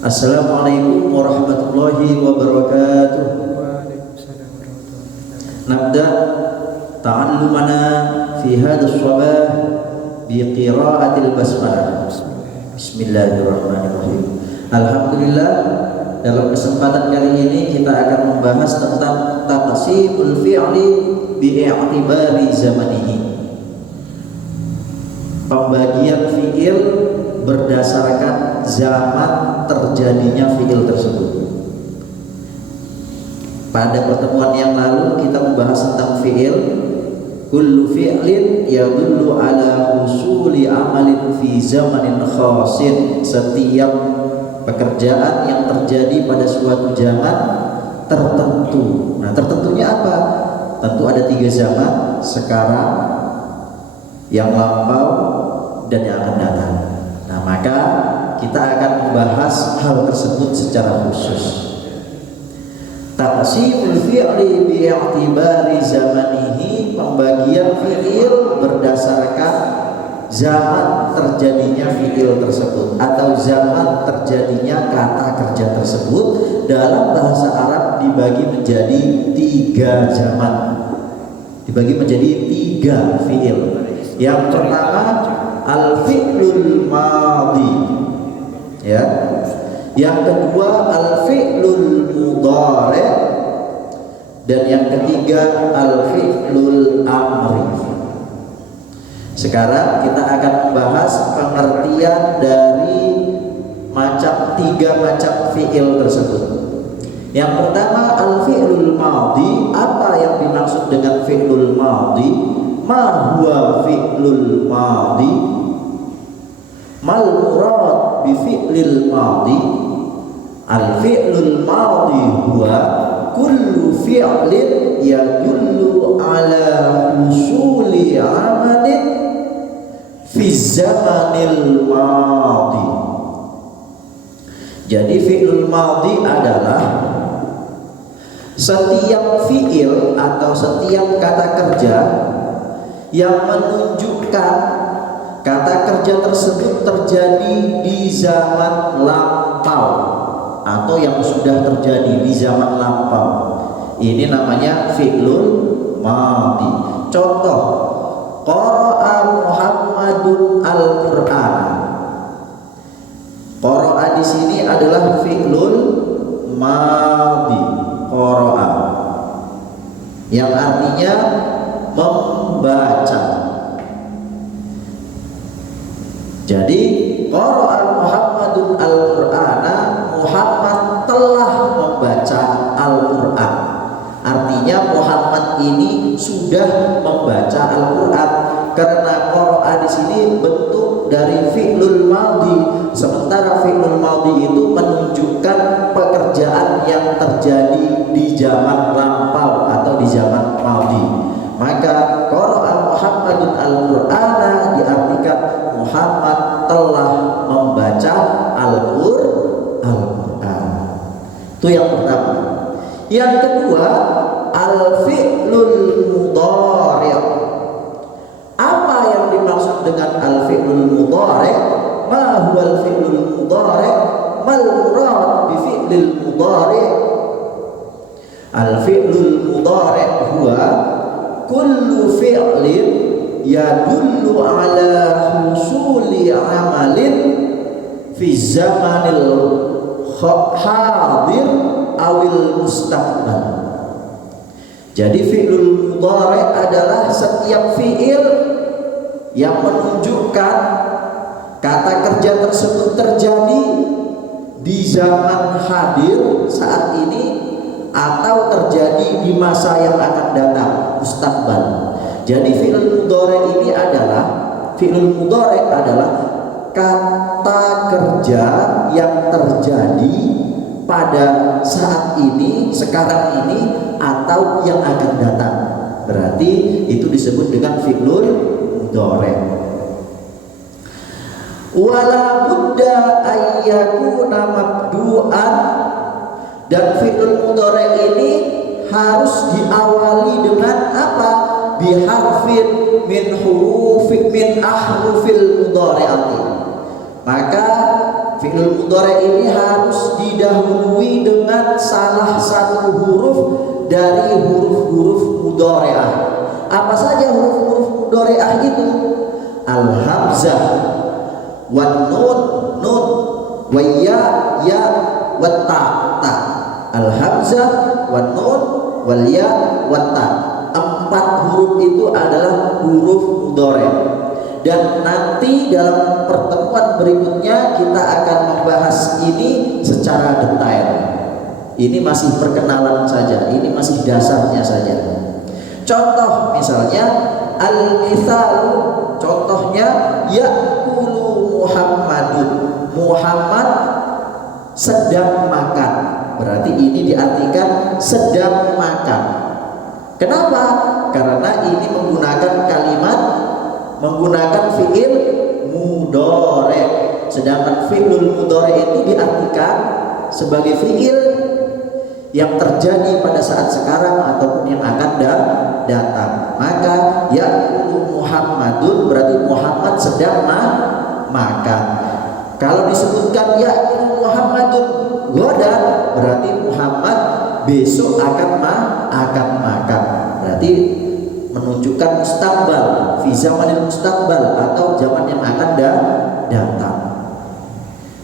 Assalamualaikum warahmatullahi wabarakatuh. Nabda ta'allumana fi hadha as-sabah bi qira'atil basmalah. Bismillahirrahmanirrahim. Alhamdulillah, dalam kesempatan kali ini kita akan membahas tentang taqsimul fi'li bi'i'tibari zamanihi. Pembagian fi'il berdasarkan zaman terjadinya fi'il tersebut. Pada pertemuan yang lalu kita membahas tentang fi'il. Kullu fi'lin yadullu ala husuli amalin fi zamanin khasin. Setiap pekerjaan yang terjadi pada suatu zaman tertentu. Nah, tertentunya apa? Tentu ada 3 zaman: sekarang, yang lampau, dan yang akan datang. Nah, maka kita akan membahas hal tersebut secara khusus. Taqsimul fi'li bi'i'tibari zamanihi, pembagian fi'il berdasarkan zaman terjadinya fi'il tersebut atau zaman terjadinya kata kerja tersebut. Dalam bahasa Arab dibagi menjadi 3 zaman, dibagi menjadi 3 fi'il. Yang pertama al-fi'lul madhi, ya. Yang kedua al-fi'lul mudhari', dan yang ketiga al-fi'lul amri. Sekarang kita akan membahas pengertian dari 3 macam fi'il tersebut. Yang pertama al-fi'lul madhi. Apa yang dimaksud dengan fi'lul madhi? Ma huwa fi'lul madhi? Mal murad bi fi'lil madhi? Al-fi'lul madhi huwa kullu fi'lin yadullu ala husuli amalin fi zamanil madhi. Jadi fi'lul madhi adalah setiap fi'il atau setiap kata kerja yang menunjukkan kata kerja tersebut terjadi di zaman lampau atau yang sudah terjadi di zaman lampau. Ini namanya fi'lul madhi. Contoh, qara'a Muhammadun al-Qur'an. Qara'a di sini adalah fi'lul madhi, qara'a, yang artinya membaca. Jadi qara'a Muhammadun al-Qur'ana, Muhammad telah membaca Al-Qur'an. Artinya Muhammad ini sudah membaca Al-Qur'an, karena qara'a di sini bentuk dari fi'lul madhi. Sementara fi'lul madhi itu menunjukkan pekerjaan yang terjadi di zaman lampau atau di zaman madhi. Maka qara'a Muhammadun al-Qur'ana diartikan Muhammad telah membaca Al-Qur'an. Itu yang pertama. Yang kedua al-fi'lul mudhari'. Apa yang dimaksud dengan al-fi'lul mudhari'? Ma huwa al-fi'lul mudhari'? Mal murad bi fi'lil mudhari'? Al-fi'lul mudhari' huwa kullu fi'lin yadullu ala husuli amalin fi zamanil hadir awil mustaqbal. Jadi fi'lul mudhari' adalah setiap fi'il yang menunjukkan kata kerja tersebut terjadi di zaman hadir saat ini atau terjadi di masa yang akan datang, mustaqbal. Jadi fi'lul mudhari' ini adalah kata kerja yang terjadi pada saat ini, sekarang ini, atau yang akan datang. Berarti itu disebut dengan fi'lul mudhari'. Wala budda ayyakuna mabdu'an, dan fi'lul mudhari' ini harus diawali dengan apa? Biharfin min ahrufil mudhari'ati. Maka fi'il mudhari ini harus didahului dengan salah satu huruf dari huruf-huruf mudhari'ah. Apa saja huruf-huruf mudhari'ah itu? Al-hamzah, wan nun, nun, wa ya, wa ta, ta. Al-hamzah, wan nun, wal ya, wa ta. 4 huruf itu adalah huruf mudhari'. Dan nanti dalam pertemuan berikutnya kita akan membahas ini secara detail. Ini masih perkenalan saja, ini masih dasarnya saja. Contoh misalnya al-mithalu, contohnya ya'kulu Muhammadun. Muhammad sedang makan. Berarti ini diartikan sedang makan. Kenapa? Karena ini menggunakan fi'il mudhari'. Sedangkan fi'il mudhari' itu diartikan sebagai fi'il yang terjadi pada saat sekarang ataupun yang akan datang. Maka ya'kulu Muhammadun berarti Muhammad sedang makan. Kalau disebutkan ya'kulu Muhammadun ghadan berarti Muhammad besok akan makan. Berarti menunjukkan mustaqbal, fi zamanil mustaqbal atau zaman yang akan datang.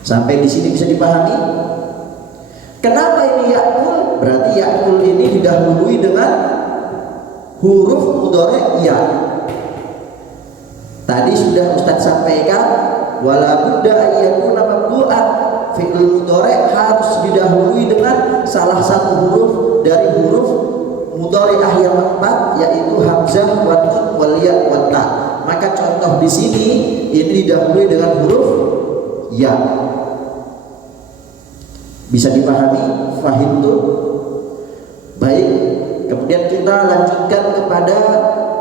Sampai di sini bisa dipahami? Kenapa ini ya'kul? Berarti ya'kul ini didahului dengan huruf mudhari' ya. Tadi sudah Ustaz sampaikan wala budda ayyakuna mabdu'an. Fi'il mudhari' harus didahului dengan salah satu huruf dari huruf mudhari'ah yang 4, yaitu hamzah, wa nun, wal ya, wa ta. Maka contoh di sini ini didahului dengan huruf ya. Bisa dipahami? Fahim tuh? Baik. Kemudian kita lanjutkan kepada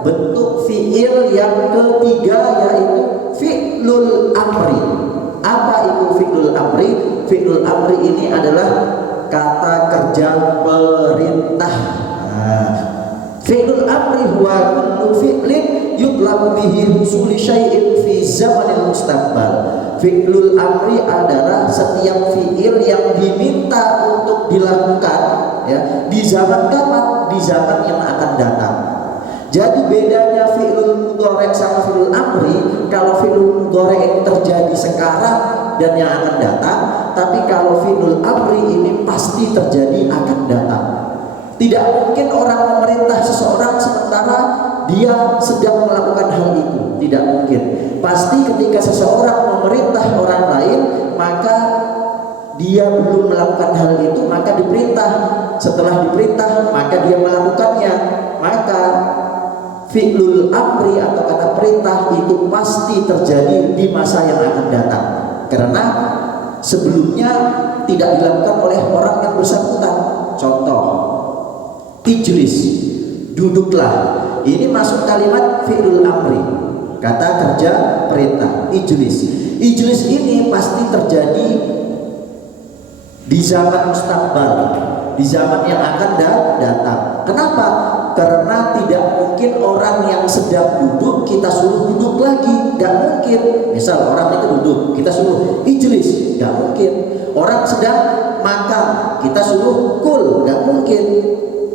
bentuk fi'il yang ketiga, yaitu fi'lul amri. Apa itu fi'lul amri? Fi'lul amri ini adalah kata kerja perintah. Fi'lul amri huwa kullu fi'lin yutlabu bihi husuli syai'in fi zamanil mustaqbal. Fi'lul amri adalah setiap fi'il yang diminta untuk dilakukan ya, di zaman kapan? Di zaman yang akan datang. Jadi bedanya fi'lul mudhari' sama fi'lul amri, kalau fi'lul mudhari' itu terjadi sekarang dan yang akan datang, tapi kalau fi'lul amri ini pasti terjadi akan datang. Tidak mungkin orang memerintah seseorang sementara dia sedang melakukan hal itu. Tidak mungkin. Pasti ketika seseorang memerintah orang lain, maka dia belum melakukan hal itu, maka diperintah. Setelah diperintah, maka dia melakukannya. Maka fi'lul amri atau kata perintah itu pasti terjadi di masa yang akan datang. Karena sebelumnya tidak dilakukan oleh orang yang bersangkutan. Contoh, ijlis, duduklah. Ini masuk kalimat fi'lul amri, kata kerja perintah. Ijlis, ijlis ini pasti terjadi di zaman mustaqbal, di zaman yang akan datang. Kenapa? Karena tidak mungkin orang yang sedang duduk kita suruh duduk lagi, nggak mungkin. Misal orang itu duduk, kita suruh ijlis, nggak mungkin. Orang sedang makan, kita suruh kul, nggak mungkin.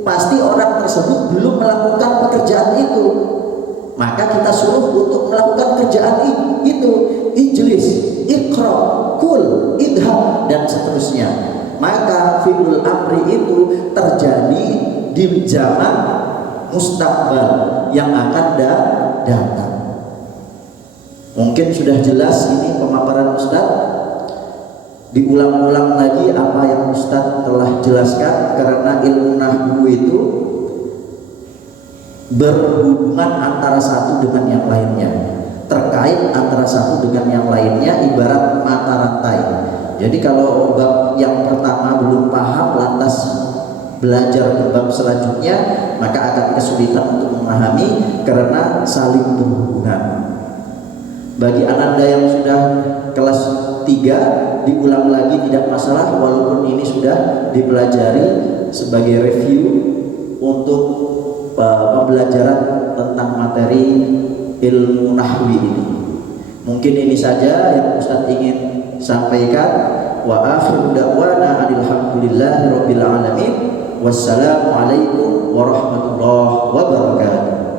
Pasti orang tersebut belum melakukan pekerjaan itu, maka kita suruh untuk melakukan kerjaan itu. Ijlis, iqra, kul, idham, dan seterusnya. Maka fi'lul amri itu terjadi di zaman mustaqbal yang akan datang. Mungkin sudah jelas ini pemaparan Ustaz. Diulang-ulang lagi apa yang Ustaz telah jelaskan, karena ilmu nahwu itu berhubungan antara satu dengan yang lainnya, terkait antara satu dengan yang lainnya, ibarat mata rantai. Jadi kalau bab yang pertama belum paham, lantas belajar ke bab selanjutnya, maka akan kesulitan untuk memahami karena saling berhubungan. Bagi ananda yang sudah kelas 3, diulang lagi tidak masalah, walaupun ini sudah dipelajari sebagai review untuk pembelajaran tentang materi ilmu nahwi ini. Mungkin ini saja yang Ustaz ingin sampaikan. Wa akhiru da'wana alhamdulillahi rabbil alamin. Wassalamualaikum warahmatullahi wabarakatuh.